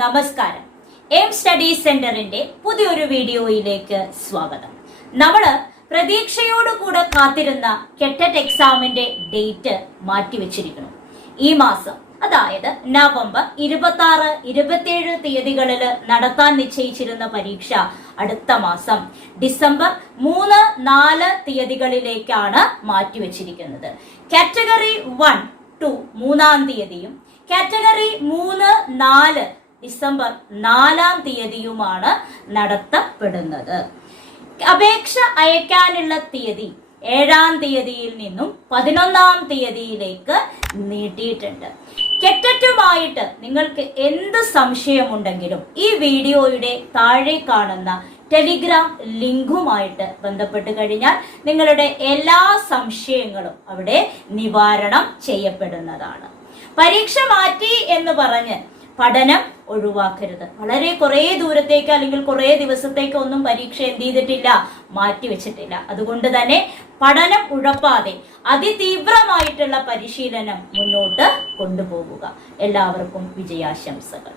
നമസ്കാരം. Aim studies സെന്ററിന്റെ പുതിയൊരു വീഡിയോയിലേക്ക് സ്വാഗതം. നമ്മള് പ്രതീക്ഷയോടുകൂടെ കാത്തിരുന്ന കെറ്ററ്റ് എക്സാമിന്റെ ഡേറ്റ് മാറ്റിവെച്ചിരിക്കുന്നു. ഈ മാസം, അതായത് നവംബർ 26, 27 തീയതികളിൽ നടത്താൻ നിശ്ചയിച്ചിരുന്ന പരീക്ഷ അടുത്ത മാസം ഡിസംബർ 3, 4 തീയതികളിലേക്കാണ് മാറ്റിവെച്ചിരിക്കുന്നത്. കാറ്റഗറി 1, 2 3 തീയതിയും കാറ്റഗറി 3, 4 ഡിസംബർ 4 തീയതിയുമാണ് നടത്തപ്പെടുന്നത്. അപേക്ഷ അയക്കാനുള്ള തീയതി 7 തീയതിയിൽ നിന്നും 11 തീയതിയിലേക്ക് നീട്ടിയിട്ടുണ്ട്. കെറ്ററ്റുമായിട്ട് നിങ്ങൾക്ക് എന്ത് സംശയമുണ്ടെങ്കിലും ഈ വീഡിയോയുടെ താഴെ കാണുന്ന ടെലിഗ്രാം ലിങ്കുമായിട്ട് ബന്ധപ്പെട്ട് കഴിഞ്ഞാൽ നിങ്ങളുടെ എല്ലാ സംശയങ്ങളും അവിടെ നിവാരണം ചെയ്യപ്പെടുന്നതാണ്. പരീക്ഷ മാറ്റി എന്ന് പറഞ്ഞ് പഠനം ഒഴിവാക്കരുത്. വളരെ കുറെ ദൂരത്തേക്ക് അല്ലെങ്കിൽ കുറെ ദിവസത്തേക്ക് ഒന്നും പരീക്ഷ എന്ത് ചെയ്തിട്ടില്ല, മാറ്റിവെച്ചിട്ടില്ല. അതുകൊണ്ട് തന്നെ പഠനം ഉഴപ്പാതെ അതിതീവ്രമായിട്ടുള്ള പരിശീലനം മുന്നോട്ട് കൊണ്ടുപോകുക. എല്ലാവർക്കും വിജയാശംസകൾ.